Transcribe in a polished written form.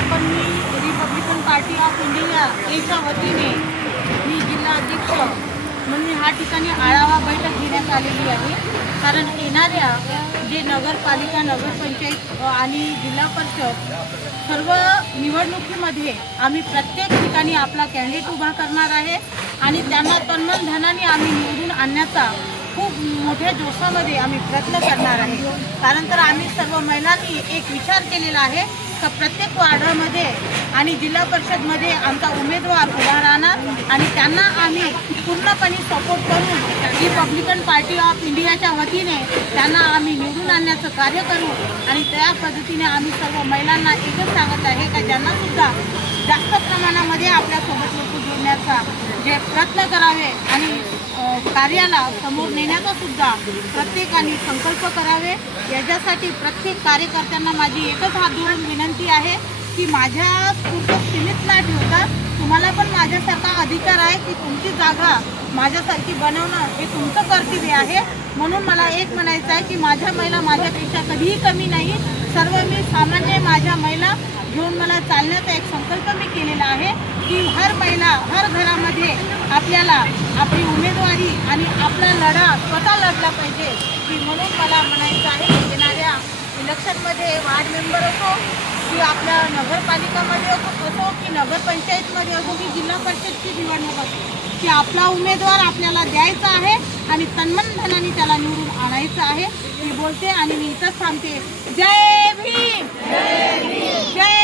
आपण मी Republican party of India याच्या वतीने मी जिल्हा अध्यक्ष म्हणून ह्या ठिकाणी आढावा बैठक घेण्यात आलेली आहे। कारण येणाऱ्या जे नगरपालिका, नगरपंचायत आणि जिल्हा परिषद सर्व निवडणुकीमध्ये आम्ही प्रत्येक ठिकाणी आपला कॅन्डिडेट उभा करणार आहे आणि त्यांना तनमन धनाने आम्ही निवडून आणण्याचा खूप मोठ्या जोशामध्ये आम्ही प्रयत्न करणार आहे। कारण तर आम्ही सर्व महिलांनी एक विचार केलेला आहे का प्रत्येक वार्डामध्ये आणि जिल्हा परिषदमध्ये आमचा उमेदवार उभा राहणार आणि त्यांना आम्ही पूर्णपणे सपोर्ट करून रिपब्लिकन पार्टी ऑफ इंडियाच्या वतीने त्यांना आम्ही निवडून आणण्याचं कार्य करू। आणि त्या पद्धतीने आम्ही सर्व महिलांना एकच सांगत आहे का ज्यांना सुद्धा जास्त प्रमाणामध्ये आपल्यासोबत लोक जोडण्याचा जे प्रयत्न करावे आणि कार्याला समोर नेण्याचा सुद्धा प्रत्येकाने संकल्प करावे। याच्यासाठी प्रत्येक कार्यकर्त्यांना माझी एकच हात जोडून विनंती आहे की माझ्या पुरतं सीमित न ठेवता तुम्हाला पण माझ्यासारखा अधिकार आहे की तुमची जागा माझ्यासारखी बनवणं हे तुमचं कर्तव्य आहे। म्हणून मला एक म्हणायचं आहे की माझ्या महिला माझ्यापेक्षा कधीही कमी नाही, सर्व मी सामान्य माझ्या महिला घेऊन मला चालण्याचा एक संकल्प मी केलेला आहे की हर महिला हर घरामध्ये आपल्याला आपली उमेदवारी आणि आपला लढा स्वतः लढला पाहिजे की म्हणून मला म्हणायचं आहे की येणाऱ्या इलेक्शनमध्ये वार्ड मेंबर असो की आपल्या नगरपालिकामध्ये असो की नगरपंचायतमध्ये असो की जिल्हा परिषदची निवडणूक असो की आपला उमेदवार आपल्याला द्यायचा आहे आणि तन्मन धनाने त्याला निवडून आणायचं आहे। मी बोलते आणि मी इथंच थांबते। जय भीम, जय